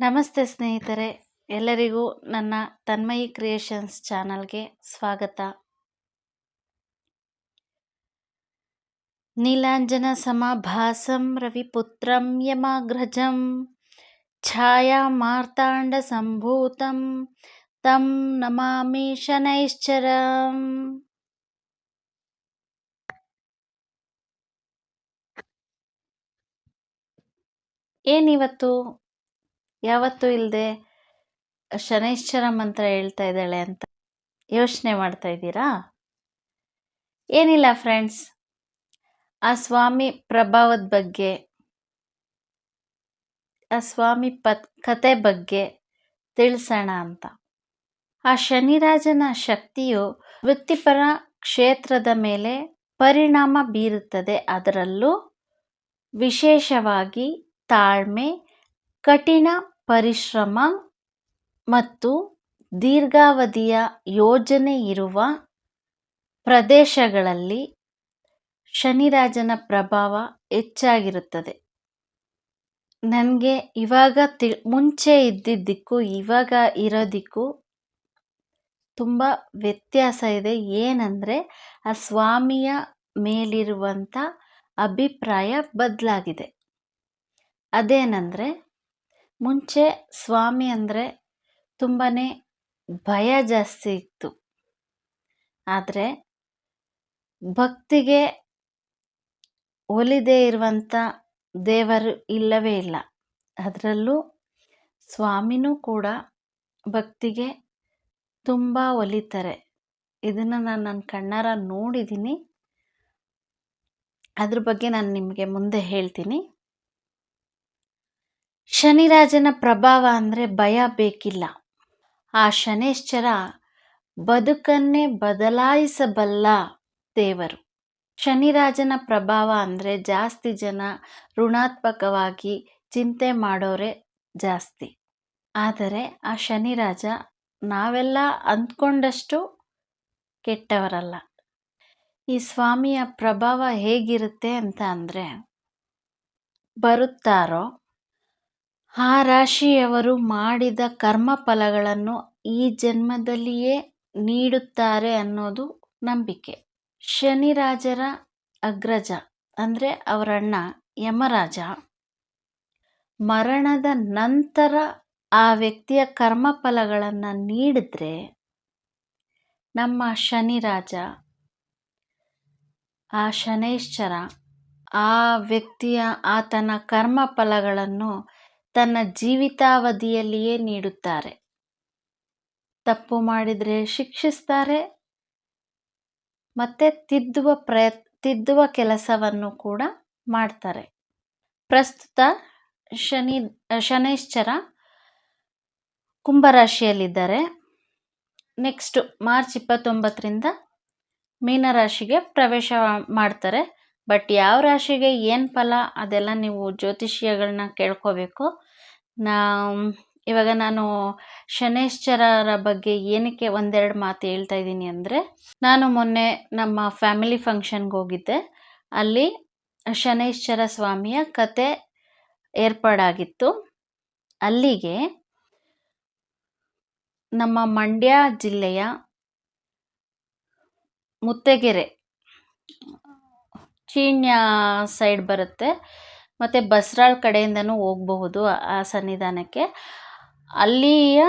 ನಮಸ್ತೆ ಸ್ನೇಹಿತರೆ, ಎಲ್ಲರಿಗೂ ನನ್ನ ತನ್ಮಯಿ ಕ್ರಿಯೇಷನ್ಸ್ ಚಾನಲ್ಗೆ ಸ್ವಾಗತ. ನೀಲಾಂಜನ ಸಮಭಾಸಂ ರವಿಪುತ್ರಂ ಯಮಾಗ್ರಜಂ ಛಾಯಾ ಮಾರ್ತಾಂಡ ಸಂಭೂತಂ ತಂ ನಮಾಮಿ ಶನೈಶ್ಚರಂ. ಏನಿವತ್ತು ಯಾವತ್ತೂ ಇಲ್ಲದೆ ಶನೈಶ್ಚರ ಮಂತ್ರ ಹೇಳ್ತಾ ಇದ್ದಾಳೆ ಅಂತ ಯೋಚನೆ ಮಾಡ್ತಾ ಇದ್ದೀರಾ? ಏನಿಲ್ಲ ಫ್ರೆಂಡ್ಸ್, ಆ ಸ್ವಾಮಿ ಪ್ರಭಾವದ ಬಗ್ಗೆ, ಆ ಸ್ವಾಮಿ ಕತೆ ಬಗ್ಗೆ ತಿಳಿಸೋಣ ಅಂತ. ಆ ಶನಿರಾಜನ ಶಕ್ತಿಯು ವೃತ್ತಿಪರ ಕ್ಷೇತ್ರದ ಮೇಲೆ ಪರಿಣಾಮ ಬೀರುತ್ತದೆ. ಅದರಲ್ಲೂ ವಿಶೇಷವಾಗಿ ತಾಳ್ಮೆ, ಕಠಿಣ ಪರಿಶ್ರಮ ಮತ್ತು ದೀರ್ಘಾವಧಿಯ ಯೋಜನೆ ಇರುವ ಪ್ರದೇಶಗಳಲ್ಲಿ ಶನಿರಾಜನ ಪ್ರಭಾವ ಹೆಚ್ಚಾಗಿರುತ್ತದೆ. ನನಗೆ ಇವಾಗ ಮುಂಚೆ ಇದ್ದಿದ್ದಕ್ಕೂ ಇವಾಗ ಇರೋದಕ್ಕೂ ತುಂಬ ವ್ಯತ್ಯಾಸ ಇದೆ. ಏನಂದರೆ ಆ ಸ್ವಾಮಿಯ ಮೇಲಿರುವಂಥ ಅಭಿಪ್ರಾಯ ಬದಲಾಗಿದೆ. ಅದೇನೆಂದರೆ, ಮುಂಚೆ ಸ್ವಾಮಿ ಅಂದರೆ ತುಂಬಾ ಭಯ ಜಾಸ್ತಿ ಇತ್ತು. ಆದರೆ ಭಕ್ತಿಗೆ ಒಲಿದೇ ಇರುವಂಥ ದೇವರು ಇಲ್ಲವೇ ಇಲ್ಲ. ಅದರಲ್ಲೂ ಸ್ವಾಮಿನೂ ಕೂಡ ಭಕ್ತಿಗೆ ತುಂಬ ಒಲಿತಾರೆ. ಇದನ್ನು ನಾನು ನನ್ನ ಕಣ್ಣಾರ ನೋಡಿದ್ದೀನಿ. ಅದ್ರ ಬಗ್ಗೆ ನಾನು ನಿಮಗೆ ಮುಂದೆ ಹೇಳ್ತೀನಿ. ಶನಿರಾಜನ ಪ್ರಭಾವ ಅಂದರೆ ಭಯ ಬೇಕಿಲ್ಲ. ಆ ಶನೈಶ್ಚರ ಬದುಕನ್ನೇ ಬದಲಾಯಿಸಬಲ್ಲ ದೇವರು. ಶನಿರಾಜನ ಪ್ರಭಾವ ಅಂದರೆ ಜಾಸ್ತಿ ಜನ ಋಣಾತ್ಮಕವಾಗಿ ಚಿಂತೆ ಮಾಡೋರೆ ಜಾಸ್ತಿ. ಆದರೆ ಆ ಶನಿರಾಜ ನಾವೆಲ್ಲ ಅಂದ್ಕೊಂಡಷ್ಟು ಕೆಟ್ಟವರಲ್ಲ. ಈ ಸ್ವಾಮಿಯ ಪ್ರಭಾವ ಹೇಗಿರುತ್ತೆ ಅಂತ ಅಂದರೆ, ಬರುತ್ತಾರೋ ಆ ರಾಶಿಯವರು ಮಾಡಿದ ಕರ್ಮ ಫಲಗಳನ್ನು ಈ ಜನ್ಮದಲ್ಲಿಯೇ ನೀಡುತ್ತಾರೆ ಅನ್ನೋದು ನಂಬಿಕೆ. ಶನಿರಾಜರ ಅಗ್ರಜ ಅಂದರೆ ಅವರಣ್ಣ ಯಮರಾಜ ಮರಣದ ನಂತರ ಆ ವ್ಯಕ್ತಿಯ ಕರ್ಮ ಫಲಗಳನ್ನು ನೀಡಿದ್ರೆ, ನಮ್ಮ ಶನಿರಾಜ, ಆ ಶನೈಶ್ಚರ ಆ ವ್ಯಕ್ತಿಯ ಆತನ ಕರ್ಮ ಫಲಗಳನ್ನು ತನ್ನ ಜೀವಿತಾವಧಿಯಲ್ಲಿಯೇ ನೀಡುತ್ತಾರೆ. ತಪ್ಪು ಮಾಡಿದರೆ ಶಿಕ್ಷಿಸ್ತಾರೆ, ಮತ್ತು ತಿದ್ದುವ ಕೆಲಸವನ್ನು ಕೂಡ ಮಾಡ್ತಾರೆ. ಪ್ರಸ್ತುತ ಶನೈಶ್ಚರ ಕುಂಭರಾಶಿಯಲ್ಲಿದ್ದಾರೆ. ನೆಕ್ಸ್ಟ್ ಮಾರ್ಚ್ 29ರಿಂದ ಮೀನರಾಶಿಗೆ ಪ್ರವೇಶ ಮಾಡ್ತಾರೆ. ಬಟ್ ಯಾವ ರಾಶಿಗೆ ಏನು ಫಲ ಅದೆಲ್ಲ ನೀವು ಜ್ಯೋತಿಷ್ಯಗಳನ್ನ ಕೇಳ್ಕೋಬೇಕು. ಇವಾಗ ನಾನು ಶನೈಶ್ಚರರ ಬಗ್ಗೆ ಏನಕ್ಕೆ ಒಂದೆರಡು ಮಾತು ಹೇಳ್ತಾ ಇದ್ದೀನಿ ಅಂದರೆ, ನಾನು ಮೊನ್ನೆ ನಮ್ಮ ಫ್ಯಾಮಿಲಿ ಫಂಕ್ಷನ್ಗೆ ಹೋಗಿದ್ದೆ. ಅಲ್ಲಿ ಶನೈಶ್ಚರ ಸ್ವಾಮಿಯ ಕತೆ ಏರ್ಪಾಡಾಗಿತ್ತು. ಅಲ್ಲಿಗೆ ನಮ್ಮ ಮಂಡ್ಯ ಜಿಲ್ಲೆಯ ಮುತ್ತಗೆರೆ, ಚೀಣ್ಯ ಸೈಡ್ ಬರುತ್ತೆ, ಮತ್ತು ಬಸರಾಳ್ ಕಡೆಯಿಂದನೂ ಹೋಗಬಹುದು ಆ ಸನ್ನಿಧಾನಕ್ಕೆ. ಅಲ್ಲಿಯ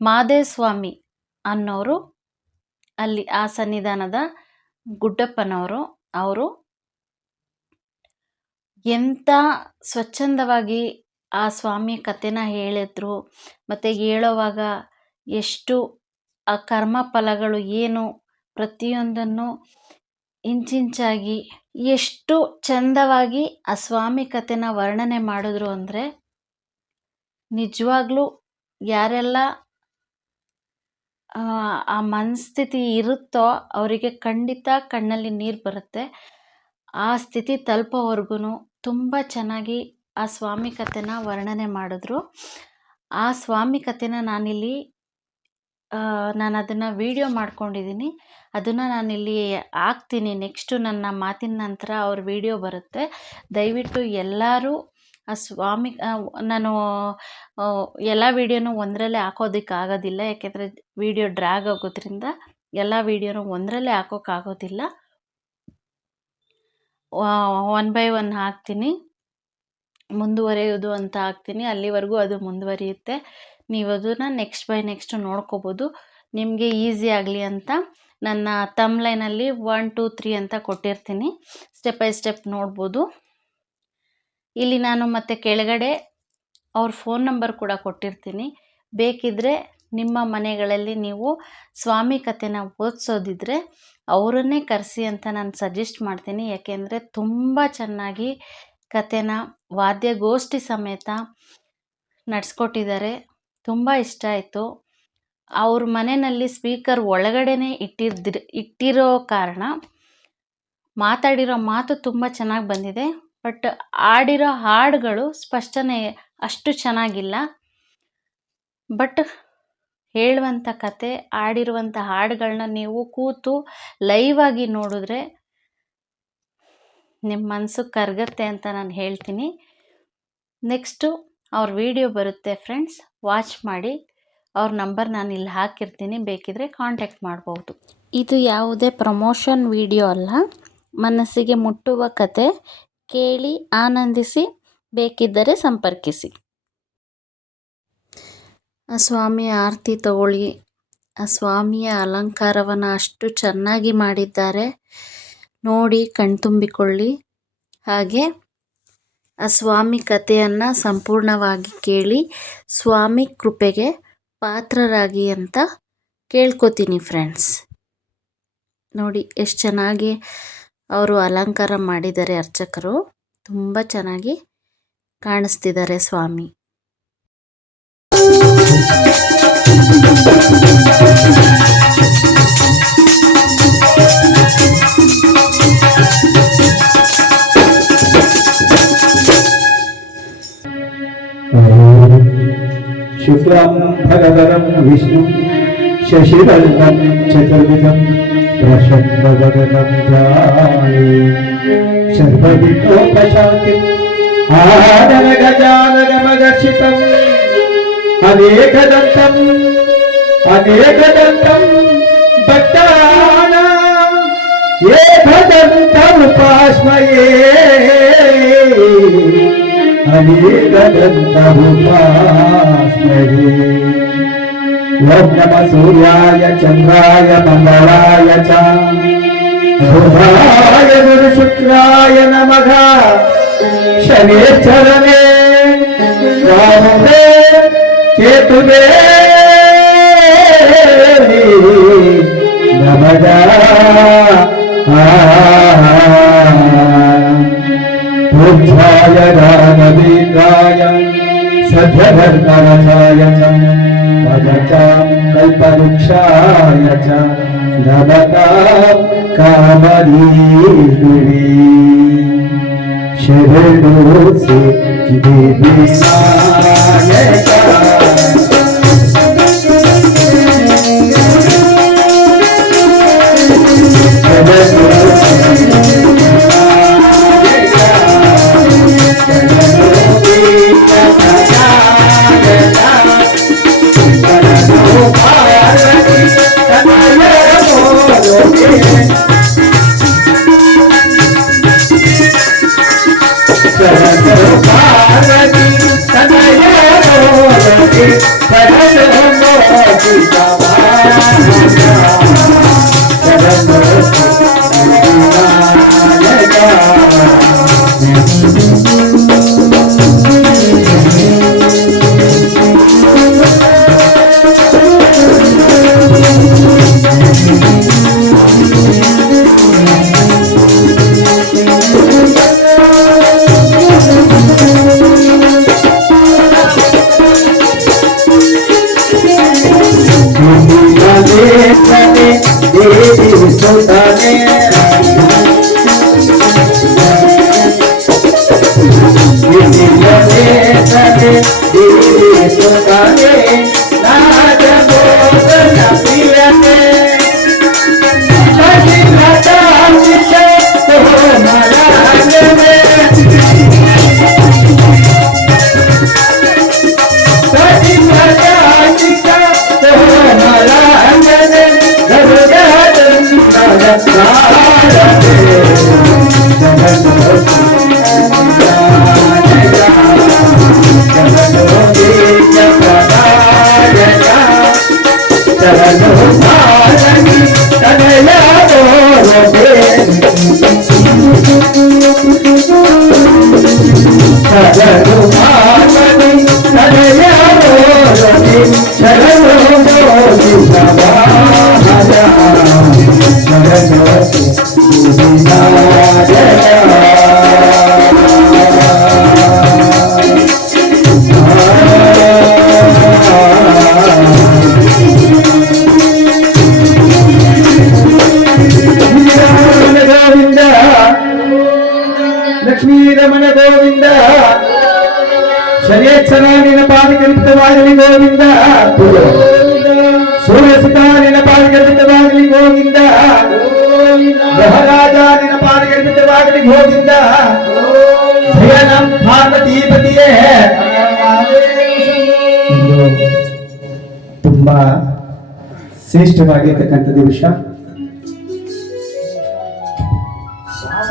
ಮಾದೇವ ಸ್ವಾಮಿ ಅನ್ನೋರು, ಅಲ್ಲಿ ಆ ಸನ್ನಿಧಾನದ ಗುಡ್ಡಪ್ಪನವರು, ಅವರು ಎಂಥ ಸ್ವಚ್ಛಂದವಾಗಿ ಆ ಸ್ವಾಮಿ ಕಥೆನ ಹೇಳಿದ್ರು. ಮತ್ತು ಹೇಳೋವಾಗ ಎಷ್ಟು ಆ ಕರ್ಮ ಫಲಗಳು ಏನು ಪ್ರತಿಯೊಂದನ್ನು ಇಂಚಿಂಚಾಗಿ ಎಷ್ಟು ಚಂದವಾಗಿ ಆ ಸ್ವಾಮಿ ಕಥೆನ ವರ್ಣನೆ ಮಾಡಿದ್ರು ಅಂದರೆ, ನಿಜವಾಗ್ಲೂ ಯಾರೆಲ್ಲ ಆ ಮನಸ್ಥಿತಿ ಇರುತ್ತೋ ಅವರಿಗೆ ಖಂಡಿತ ಕಣ್ಣಲ್ಲಿ ನೀರು ಬರುತ್ತೆ. ಆ ಸ್ಥಿತಿ ತಲುಪೋವರೆಗೂ ತುಂಬ ಚೆನ್ನಾಗಿ ಆ ಸ್ವಾಮಿ ಕಥೆನ ವರ್ಣನೆ ಮಾಡಿದ್ರು. ಆ ಸ್ವಾಮಿ ಕಥೆನ ನಾನು ಅದನ್ನು ವಿಡಿಯೋ ಮಾಡ್ಕೊಂಡಿದ್ದೀನಿ. ಅದನ್ನು ನಾನಿಲ್ಲಿ ಹಾಕ್ತೀನಿ. ನೆಕ್ಸ್ಟು ನನ್ನ ಮಾತಿನ ನಂತರ ಅವ್ರ ವಿಡಿಯೋ ಬರುತ್ತೆ. ದಯವಿಟ್ಟು ಎಲ್ಲರೂ ಆ ಸ್ವಾಮಿ ನಾನು ಎಲ್ಲ ವೀಡಿಯೋನು ಒಂದರಲ್ಲೇ ಹಾಕೋದಕ್ಕಾಗೋದಿಲ್ಲ, ಯಾಕೆಂದರೆ ವೀಡಿಯೋ ಡ್ರ್ಯಾಗ್ ಆಗೋದ್ರಿಂದ ಎಲ್ಲ ವೀಡಿಯೋನು ಒಂದರಲ್ಲೇ ಹಾಕೋಕ್ಕಾಗೋದಿಲ್ಲ. ಒನ್ ಬೈ ಒನ್ ಹಾಕ್ತೀನಿ, ಮುಂದುವರೆಯೋದು ಅಂತ ಹಾಕ್ತೀನಿ. ಅಲ್ಲಿವರೆಗೂ ಅದು ಮುಂದುವರಿಯುತ್ತೆ. ನೀವು ಅದನ್ನು ನೆಕ್ಸ್ಟ್ ಬೈ ನೆಕ್ಸ್ಟ್ ನೋಡ್ಕೋಬೋದು. ನಿಮಗೆ ಈಸಿ ಆಗಲಿ ಅಂತ ನನ್ನ ತಮ್ಲೈನಲ್ಲಿ 1 2 3 ಅಂತ ಕೊಟ್ಟಿರ್ತೀನಿ, ಸ್ಟೆಪ್ ಬೈ ಸ್ಟೆಪ್ ನೋಡ್ಬೋದು. ಇಲ್ಲಿ ನಾನು ಮತ್ತೆ ಕೆಳಗಡೆ ಅವ್ರ ಫೋನ್ ನಂಬರ್ ಕೂಡ ಕೊಟ್ಟಿರ್ತೀನಿ. ಬೇಕಿದ್ದರೆ ನಿಮ್ಮ ಮನೆಗಳಲ್ಲಿ ನೀವು ಸ್ವಾಮಿ ಕಥೆನ ಓದಿಸೋದಿದ್ರೆ ಅವರನ್ನೇ ಕರೆಸಿ ಅಂತ ನಾನು ಸಜೆಸ್ಟ್ ಮಾಡ್ತೀನಿ. ಯಾಕೆಂದರೆ ತುಂಬ ಚೆನ್ನಾಗಿ ಕಥೆನ ವಾದ್ಯಗೋಷ್ಠಿ ಸಮೇತ ನಡೆಸ್ಕೊಟ್ಟಿದ್ದಾರೆ. ತುಂಬ ಇಷ್ಟ ಆಯಿತು. ಅವ್ರ ಮನೆಯಲ್ಲಿ ಸ್ಪೀಕರ್ ಒಳಗಡೆನೇ ಇಟ್ಟಿರೋ ಕಾರಣ ಮಾತಾಡಿರೋ ಮಾತು ತುಂಬ ಚೆನ್ನಾಗಿ ಬಂದಿದೆ. ಬಟ್ ಆಡಿರೋ ಹಾಡುಗಳು ಸ್ಪಷ್ಟನೆ ಅಷ್ಟು ಚೆನ್ನಾಗಿಲ್ಲ. ಬಟ್ ಹೇಳುವಂಥ ಕತೆ, ಆಡಿರುವಂಥ ಹಾಡುಗಳನ್ನ ನೀವು ಕೂತು ಲೈವ್ ಆಗಿ ನೋಡಿದ್ರೆ ನಿಮ್ಮ ಮನಸ್ಸು ಕರಗತ್ತೆ ಅಂತ ನಾನು ಹೇಳ್ತೀನಿ. ನೆಕ್ಸ್ಟು ಅವ್ರ ವಿಡಿಯೋ ಬರುತ್ತೆ ಫ್ರೆಂಡ್ಸ್, ವಾಚ್ ಮಾಡಿ. ಅವ್ರ ನಂಬರ್ ನಾನು ಇಲ್ಲಿ ಹಾಕಿರ್ತೀನಿ, ಬೇಕಿದ್ರೆ ಕಾಂಟ್ಯಾಕ್ಟ್ ಮಾಡ್ಬೋದು. ಇದು ಯಾವುದೇ ಪ್ರಮೋಷನ್ ವಿಡಿಯೋ ಅಲ್ಲ, ಮನಸ್ಸಿಗೆ ಮುಟ್ಟುವ ಕತೆ. ಕೇಳಿ ಆನಂದಿಸಿ, ಬೇಕಿದ್ದರೆ ಸಂಪರ್ಕಿಸಿ. ಆ ಸ್ವಾಮಿಯ ಆರತಿ ತಗೊಳ್ಳಿ. ಆ ಸ್ವಾಮಿಯ ಅಲಂಕಾರವನ್ನು ಅಷ್ಟು ಚೆನ್ನಾಗಿ ಮಾಡಿದ್ದಾರೆ, ನೋಡಿ ಕಣ್ತುಂಬಿಕೊಳ್ಳಿ. ಹಾಗೆ ಆ ಸ್ವಾಮಿ ಕಥೆಯನ್ನು ಸಂಪೂರ್ಣವಾಗಿ ಕೇಳಿ ಸ್ವಾಮಿ ಕೃಪೆಗೆ ಪಾತ್ರರಾಗಿ ಅಂತ ಕೇಳ್ಕೊತೀನಿ ಫ್ರೆಂಡ್ಸ್. ನೋಡಿ ಎಷ್ಟು ಚೆನ್ನಾಗಿ ಅವರು ಅಲಂಕಾರ ಮಾಡಿದ್ದಾರೆ. ಅರ್ಚಕರು ತುಂಬ ಚೆನ್ನಾಗಿ ಕಾಣಿಸ್ತಿದ್ದಾರೆ ಸ್ವಾಮಿ. ಶುಕ್ಲಂ ಭರಧರಂ ವಿಷ್ಣು ಶಶಿವರ್ಣಂ ಚತುರ್ಭುಜಂ ಪ್ರಸನ್ನವದನಂ ಧ್ಯಾಯೇ ಸರ್ವವಿಘ್ನೋಪಶಾಂತಿಂ ಆನನ ಗಜಾನನ ಮದರ್ಶಿತಂ ಅನೇಕದಂತಂ ಭಕ್ತಾನಾಂ ಏಕದಂತಂ ಉಪಾಸ್ಮಯೇ ಅನೇಕದಂತಂ ಉಪಾಸ್ಮಯೇ. ಓಂ ನಮಃ ಸೂರ್ಯಾಯ ಚಂದ್ರಾಯ ಮಂಗಳಾಯ ಚ ಬುಧಾಯ ಗುರು ಶುಕ್ರಾಯ ನಮಃ ಶನೇಶ್ವರನೇ ರಾಹುವೇ ಕೇತುವೇ ನಮಃ. ಪೂಜ್ಯಾಯ ರಾಘವೇಂದ್ರಾಯ ಸದ್ಯಧರ್ಮರಥಾಯ ಚ ವದತಾಂ ಕಲ್ಪವೃಕ್ಷಾಯ ಚ ನಮತಾಂ ಕಾಮಧೇನವೇ. ಶರಣೋಸಿ ದೇವಿ ನಾಯಕ ಲಕ್ಷ್ಮೀರಮಣ ಗೋವಿಂದ ಶನೇಶ್ವರ ನಿನ್ನ ಪಾದಕರಿತವಾಗಲಿ ಗೋವಿಂದ ಸೂರ್ಯಸುತ ನಿನ್ನ ಪಾದಕರಿತವಾಗಲಿ ಗೋವಿಂದ ಗ್ರಹರಾಜ ನಿನ್ನ ಪಾದಕರಿತವಾಗಲಿ ಗೋವಿಂದ ಭಯನಂ ಪಾರ್ವತೀಪತಿಯೇ. ತುಂಬಾ ಶ್ರೇಷ್ಠವಾಗಿರ್ತಕ್ಕಂಥ ದಿವಸ.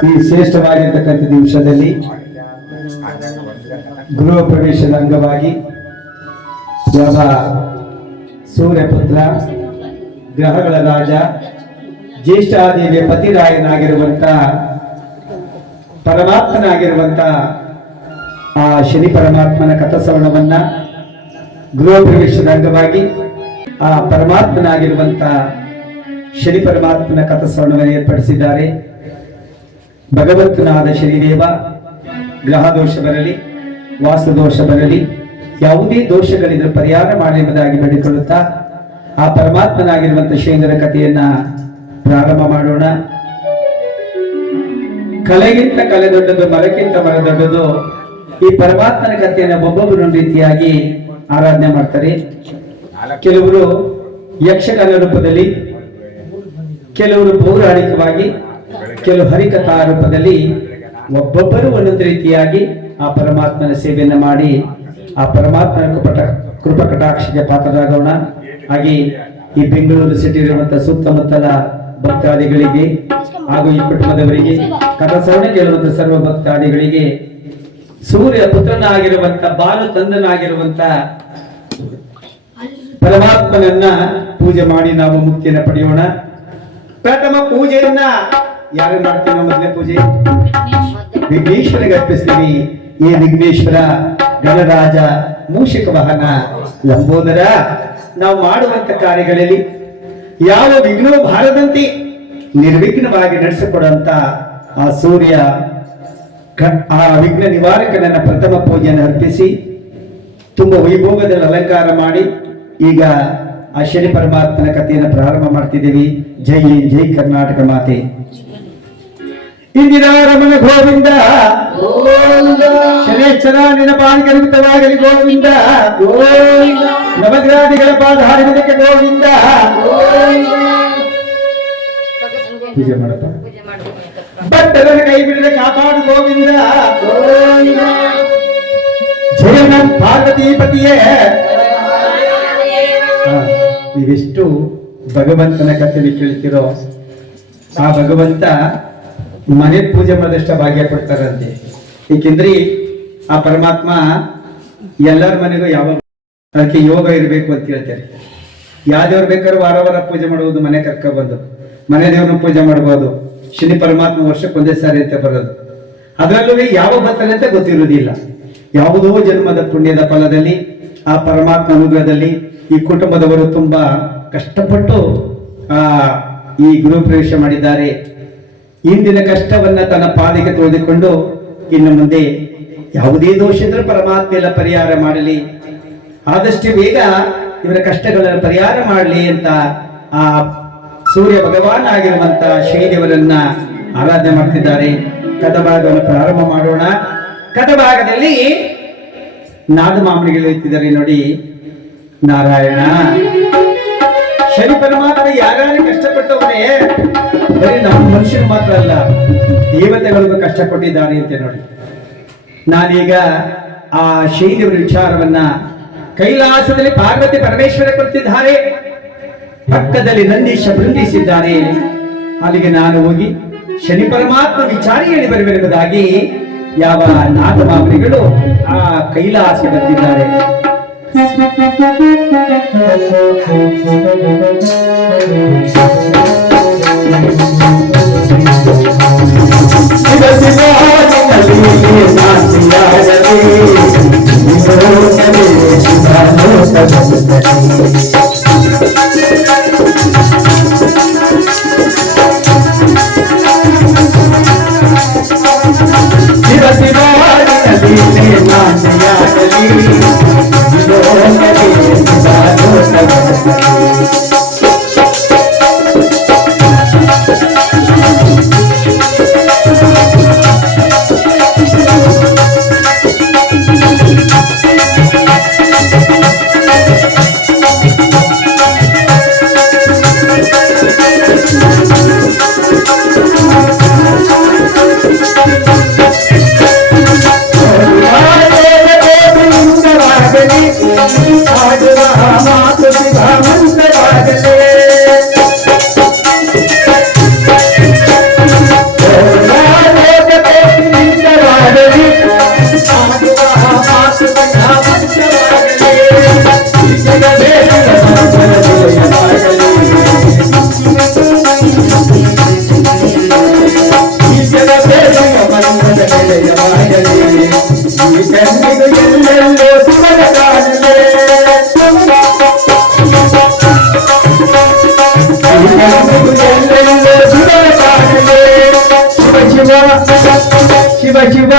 ಈ ಶ್ರೇಷ್ಠವಾಗಿರ್ತಕ್ಕಂಥ ದಿವಸದಲ್ಲಿ ಗೃಹ ಪ್ರವೇಶದ ಅಂಗವಾಗಿ ಯಾವ ಸೂರ್ಯಪುತ್ರ ಗ್ರಹಗಳ ರಾಜ ಜ್ಯೇಷ್ಠಾದೇವಿಯ ಪತಿರಾಯನಾಗಿರುವಂತ ಪರಮಾತ್ಮನಾಗಿರುವಂತ ಆ ಶನಿ ಪರಮಾತ್ಮನ ಕಥಾಶ್ರವಣವನ್ನ ಗೃಹ ಪ್ರವೇಶದ ಅಂಗವಾಗಿ ಆ ಪರಮಾತ್ಮನಾಗಿರುವಂತ ಶನಿ ಪರಮಾತ್ಮನ ಕಥಾಶ್ರವಣವನ್ನು ಏರ್ಪಡಿಸಿದ್ದಾರೆ. ಭಗವಂತನಾದ ಶನಿದೇವ ಗ್ರಹ ದೋಷ ಬರಲಿ, ವಾಸ್ತು ದೋಷ ಬರಲಿ, ಯಾವುದೇ ದೋಷಗಳಿದ್ರೆ ಪರಿಹಾರ ಮಾಡಿ ಎಂಬುದಾಗಿ ಬೇಡಿಕೊಳ್ಳುತ್ತಾ ಆ ಪರಮಾತ್ಮನಾಗಿರುವಂತಹ ಶ್ರೀಂದ್ರ ಕಥೆಯನ್ನ ಪ್ರಾರಂಭ ಮಾಡೋಣ. ಕಲೆಗಿಂತ ಕಲೆ ದೊಡ್ಡದು, ಮರಕ್ಕಿಂತ ಮರ ದೊಡ್ಡದು. ಈ ಪರಮಾತ್ಮನ ಕಥೆಯನ್ನ ಒಬ್ಬೊಬ್ಬರು ಒಂದು ರೀತಿಯಾಗಿ ಆರಾಧನೆ ಮಾಡ್ತಾರೆ. ಕೆಲವರು ಯಕ್ಷಗಾನ ರೂಪದಲ್ಲಿ, ಕೆಲವರು ಪೌರಾಣಿಕವಾಗಿ, ಕೆಲವು ಹರಿಕಥಾ ರೂಪದಲ್ಲಿ ಒಬ್ಬೊಬ್ಬರು ಒಂದೊಂದು ರೀತಿಯಾಗಿ ಆ ಪರಮಾತ್ಮನ ಸೇವೆಯನ್ನು ಮಾಡಿ ಆ ಪರಮಾತ್ಮನ ಕೃಪಕಟಾಕ್ಷಕ್ಕೆ ಪಾತ್ರರಾಗೋಣ. ಹಾಗೆ ಈ ಬೆಂಗಳೂರು ಸಿಟಿ ಇರುವಂತಹ ಸುತ್ತಮುತ್ತಲ ಭಕ್ತಾದಿಗಳಿಗೆ ಹಾಗೂ ಈ ಕುಟುಂಬದವರಿಗೆ ಕಥಾಶ್ರವಣ ಕೇಳುವಂತಹ ಸರ್ವ ಭಕ್ತಾದಿಗಳಿಗೆ ಸೂರ್ಯ ಪುತ್ರನಾಗಿರುವಂತ ಬಾಲು ತಂದನಾಗಿರುವಂತ ಪರಮಾತ್ಮನನ್ನ ಪೂಜೆ ಮಾಡಿ ನಾವು ಮುಕ್ತಿಯನ್ನು ಪಡೆಯೋಣ. ಪ್ರಥಮ ಪೂಜೆಯನ್ನ ಯಾರು ಮಾಡ್ತೀವಿ? ಮೊದಲನೇ ಪೂಜೆ ವಿಘ್ನೇಶ್ವರಿಗೆ ಅರ್ಪಿಸ್ತೀವಿ. ಈ ವಿಘ್ನೇಶ್ವರ ಗಣರಾಜ ಮೂಷಿಕ ವಾಹನ ಲಂಬೋದರ ನಾವು ಮಾಡುವಂತ ಕಾರ್ಯಗಳಲ್ಲಿ ಯಾವ ವಿಘ್ನವೂ ಬಾರದಂತೆ ನಿರ್ವಿಘ್ನವಾಗಿ ನಡೆಸಿಕೊಡುವಂತ ಆ ಸೂರ್ಯ ಆ ವಿಘ್ನ ನಿವಾರಕನನ್ನ ಪ್ರಥಮ ಪೂಜೆಯನ್ನು ಅರ್ಪಿಸಿ ತುಂಬಾ ವೈಭೋಗದಲ್ಲಿ ಅಲಂಕಾರ ಮಾಡಿ ಈಗ ಆ ಶನಿ ಪರಮಾತ್ಮನ ಕಥೆಯನ್ನು ಪ್ರಾರಂಭ ಮಾಡ್ತಿದ್ದೀವಿ. ಜೈ ಜೈ ಕರ್ನಾಟಕ ಮಾತೆ. ಇಂದಿರಾ ರಮಣ ಗೋವಿಂದ, ಶನೇಶ್ವರ ನಿನ್ನ ಪಾದಕರಿತವಾಗಲಿ ಗೋವಿಂದ, ನವಗ್ರಹಾದಿಗಳ ಪಾದಹಾರಿದಕ್ಕೆ ಗೋವಿಂದ. ಪೂಜೆ ಮಾಡಪ್ಪ. ಭಕ್ತರನ್ನು ಕೈ ಬಿಡದೆ ಕಾಪಾಡು ಗೋವಿಂದ. ಜಯನ ಪಾರ್ವತೀಪತಿಯೇ. ನೀವೆಷ್ಟು ಭಗವಂತನ ಕಥೆಯಲ್ಲಿ ಕೇಳ್ತಿರೋ ಆ ಭಗವಂತ ಮನೆ ಪೂಜೆ ಮಾಡಿದಷ್ಟ ಭಾಗ್ಯ ಕೊಡ್ತಾರಂತೆ. ಏಕೆಂದ್ರೆ ಆ ಪರಮಾತ್ಮ ಎಲ್ಲರ ಮನೆಗೂ ಯಾವಾಗ ಅದಕ್ಕೆ ಯೋಗ ಇರಬೇಕು ಅಂತ ಹೇಳ್ತಾರೆ. ಯಾವ ದೇವ್ರು ಬೇಕಾದ್ರೂ ವಾರ ಪೂಜೆ ಮಾಡುವುದು, ಮನೆ ಕರ್ಕೊಬಂದು ಮನೆ ದೇವ್ರನ್ನ ಪೂಜೆ ಮಾಡಬಹುದು. ಶನಿ ಪರಮಾತ್ಮ ವರ್ಷಕ್ಕೆ ಒಂದೇ ಸಾರಿ ಅಂತ ಬರೋದು. ಅದರಲ್ಲೂ ಯಾವ ಬರ್ತಾನೆ ಅಂತ ಗೊತ್ತಿರುವುದಿಲ್ಲ. ಯಾವುದೋ ಜನ್ಮದ ಪುಣ್ಯದ ಫಲದಲ್ಲಿ ಆ ಪರಮಾತ್ಮ ಅನುಗ್ರಹದಲ್ಲಿ ಈ ಕುಟುಂಬದವರು ತುಂಬಾ ಕಷ್ಟಪಟ್ಟು ಈ ಗೃಹ ಪ್ರವೇಶ ಮಾಡಿದ್ದಾರೆ. ಇಂದಿನ ಕಷ್ಟವನ್ನ ತನ್ನ ಪಾದಿಗೆ ತೊಳೆದುಕೊಂಡು ಇನ್ನು ಮುಂದೆ ಯಾವುದೇ ದೋಷ ಇದ್ರೂ ಪರಮಾತ್ಮ ಎಲ್ಲ ಪರಿಹಾರ ಮಾಡಲಿ, ಆದಷ್ಟು ಬೇಗ ಇವರ ಕಷ್ಟಗಳನ್ನು ಪರಿಹಾರ ಮಾಡಲಿ ಅಂತ ಆ ಸೂರ್ಯ ಭಗವಾನ್ ಆಗಿರುವಂತ ಶ್ರೀದೇವರನ್ನ ಆರಾಧನೆ ಮಾಡ್ತಿದ್ದಾರೆ. ಕಥಾಭಾಗವನ್ನು ಪ್ರಾರಂಭ ಮಾಡೋಣ. ಕಥಾಭಾಗದಲ್ಲಿ ನಾದಮಾಮಣಿಗಳು ಇರ್ತಿದ್ದಾರೆ ನೋಡಿ. ನಾರಾಯಣ ಶನಿ ಪರಮಾತ್ಮ ಯಾರ್ಯಾರು ಕಷ್ಟಪಟ್ಟವನೇ ಬರೀ ನಮ್ಮ ಮನುಷ್ಯರು ಮಾತ್ರ ಅಲ್ಲ, ದೇವತೆಗಳಿಗೂ ಕಷ್ಟಪಟ್ಟಿದ್ದಾರೆ ಅಂತ ನೋಡಿ. ನಾನೀಗ ಆ ಶ್ರೀದೇವರ ವಿಚಾರವನ್ನ ಕೈಲಾಸದಲ್ಲಿ ಪಾರ್ವತಿ ಪರಮೇಶ್ವರ ಕೊಡ್ತಿದ್ದಾರೆ, ಪಕ್ಕದಲ್ಲಿ ನಂದೀಶ ಬೃಂದಿಸಿದ್ದಾರೆ. ಅಲ್ಲಿಗೆ ನಾನು ಹೋಗಿ ಶನಿ ಪರಮಾತ್ಮ ವಿಚಾರ ಹೇಳಿ ಬರುವೆಂಬುದಾಗಿ ಯಾವ ನಾಗಮಾಮರಿಗಳು ಆ ಕೈಲಾಸಕ್ಕೆ ಬಂದಿದ್ದಾರೆ. ಶಿವ ಶಿವ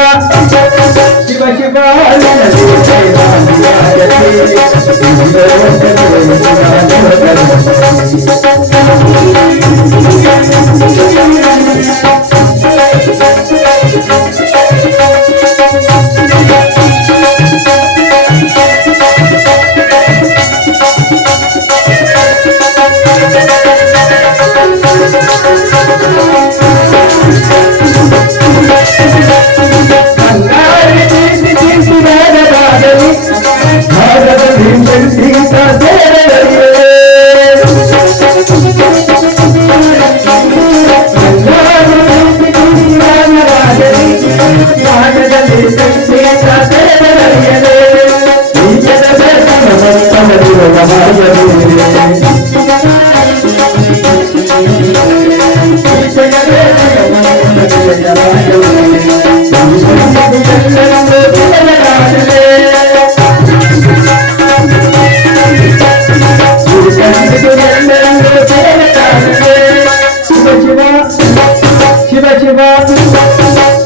ಶಿವ ಶಿವ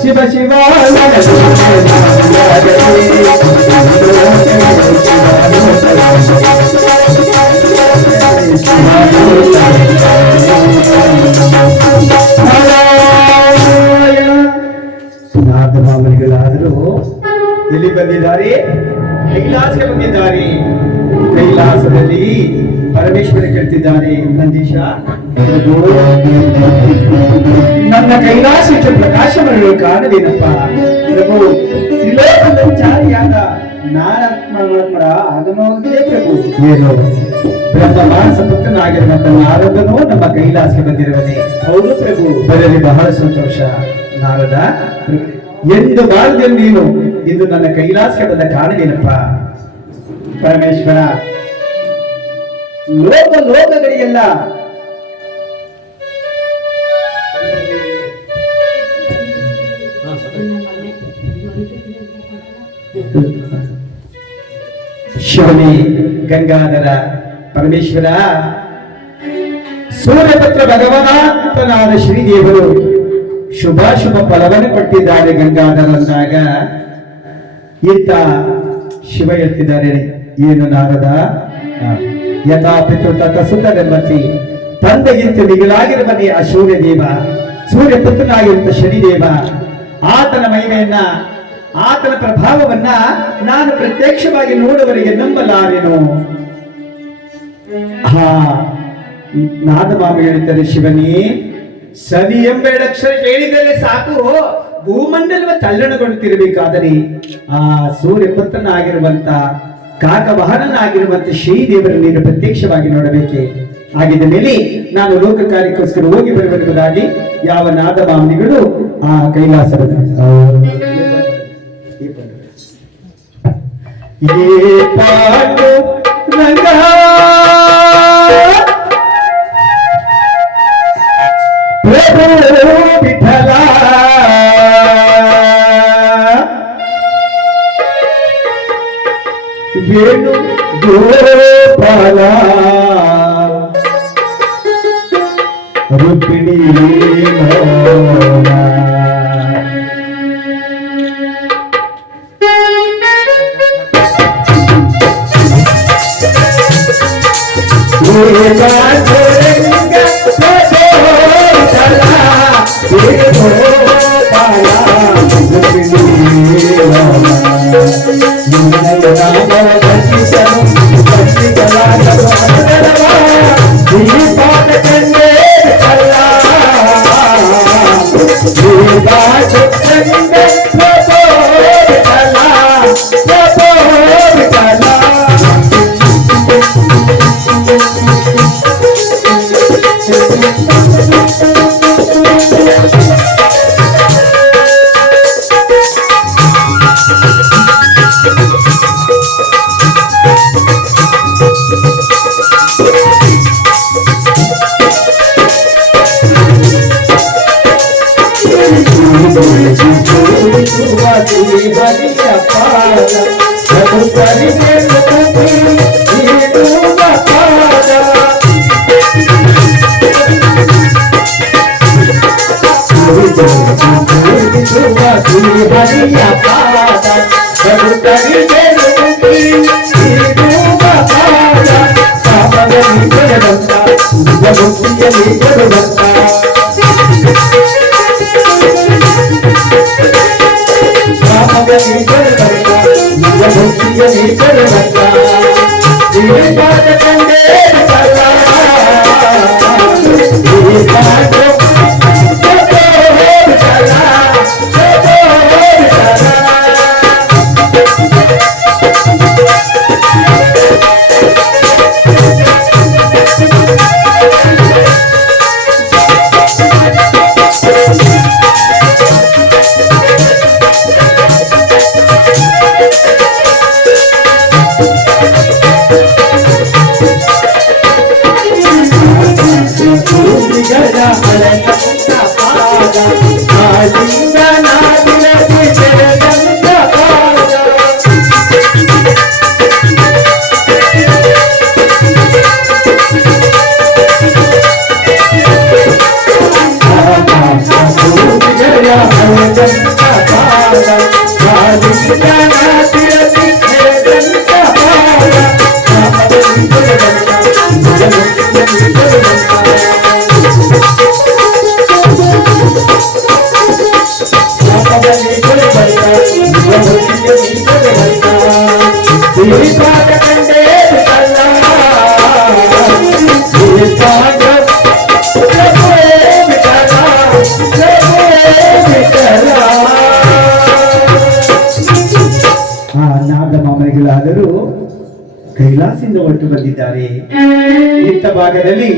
ಶಿವ ಶಿವ ನಾಗಮಾಮರಿಗಳಾದರೂ ಎಲ್ಲಿ ಬಂದಿದ್ದಾರೆ? ಕೈಲಾಸಕ್ಕೆ ಬಂದಿದ್ದಾರೆ. ಕೈಲಾಸದಲ್ಲಿ ಪರಮೇಶ್ವರ ಕೇಳ್ತಿದ್ದಾರೆ, ನಂದೀಶ ನನ್ನ ಕೈಲಾಸ ಪ್ರಕಾಶವನ್ನು ಕಾಣದೇನಪ್ಪ ಪ್ರಭು. ತ್ರಿಲೋಕಚಾರಿಯಾದ ನಾರದರ ಆಗಮನವಾಗಿದೆ ಪ್ರಭು. ಏನು ಬ್ರಹ್ಮ ಮಾನಸ ಪುತ್ರನಾಗಿರುವಂತ ನಾರದನು ನಮ್ಮ ಕೈಲಾಸಕ್ಕೆ ಬಂದಿರುವನೇ? ಹೌದು ಪ್ರಭು. ಬರಲಿ, ಬಹಳ ಸಂತೋಷ. ನಾರದ, ಎಂದು ಬಾರದಲ್ಲಿ ನೀನು ಇಂದು ನನ್ನ ಕೈಲಾಸಕ್ಕೆ ಬಂದ ಕಾರಣವೇನಪ್ಪ? ಪರಮೇಶ್ವರ, ಲೋಕಗಳಿಗೆಲ್ಲ ಶಿವನೇ, ಗಂಗಾಧರ, ಪರಮೇಶ್ವರ, ಸೂರ್ಯಪುತ್ರ ಭಗವನಾಥನಾದ ಶ್ರೀದೇವರು ಶುಭ ಫಲವನ್ನು ಕೊಟ್ಟಿದ್ದಾರೆ. ಗಂಗಾಧರ ಅಂದಾಗ ಇಂತ ಶಿವ ಹೇಳ್ತಿದ್ದಾರೆ, ಏನು ನಾರದ? ಯಥಾ ಪಿತೃ ತಥ ಸುತನೆಂಬಂತೆ ತಂದೆಗಿಂತ ಮಿಗಿಲಾಗಿರುವನೇ ಆ ಸೂರ್ಯದೇವ, ಸೂರ್ಯಪುತ್ರನಾಗಿರುವಂತ ಶನಿದೇವ, ಆತನ ಮಹಿಮೆಯನ್ನ, ಆತನ ಪ್ರಭಾವವನ್ನ ನಾನು ಪ್ರತ್ಯಕ್ಷವಾಗಿ ನೋಡುವವರೆಗೆ ನಂಬಲಾರೆನು. ನಾದಮಾಮ ಹೇಳ್ತಾರೆ, ಶಿವನೇ, ಸದಿ ಎಂಬೆರಡು ಅಕ್ಷರ ಕೇಳಿದರೆ ಸಾಕು, ಭೂಮಂಡಲವ ತಲ್ಲಣಗೊಳ್ಳುತ್ತಿರಬೇಕಾದರೆ ಆ ಸೂರ್ಯಪುತ್ರನಾಗಿರುವಂತ ಕಾಕವಾಹನನಾಗಿರುವಂತ ಶ್ರೀದೇವರು ನೀನು ಪ್ರತ್ಯಕ್ಷವಾಗಿ ನೋಡಬೇಕೆ? ಆಗಿದ್ದ ಮೇಲೆ ನಾನು ಲೋಕ ಕಾರ್ಯಕ್ಕೋಸ್ಕರ ಹೋಗಿ ಬರಬೇಕೆಂಬುದಾಗಿ ಯಾವ ನಾದ ಮಾಮನಿಗಳು ಆ ಕೈಲಾಸದ ಪಾಟು ರಂಗ ಪ್ರಭು ವಿಠಲ ವೇಣು ಗೋಪಾಲ ರುಕ್ಮಿಣಿ ಕೈಲಾಸದಿಂದ ಹೊರಟು ಬಂದಿದ್ದಾರೆ. ಇಂಥ ಭಾಗದಲ್ಲಿ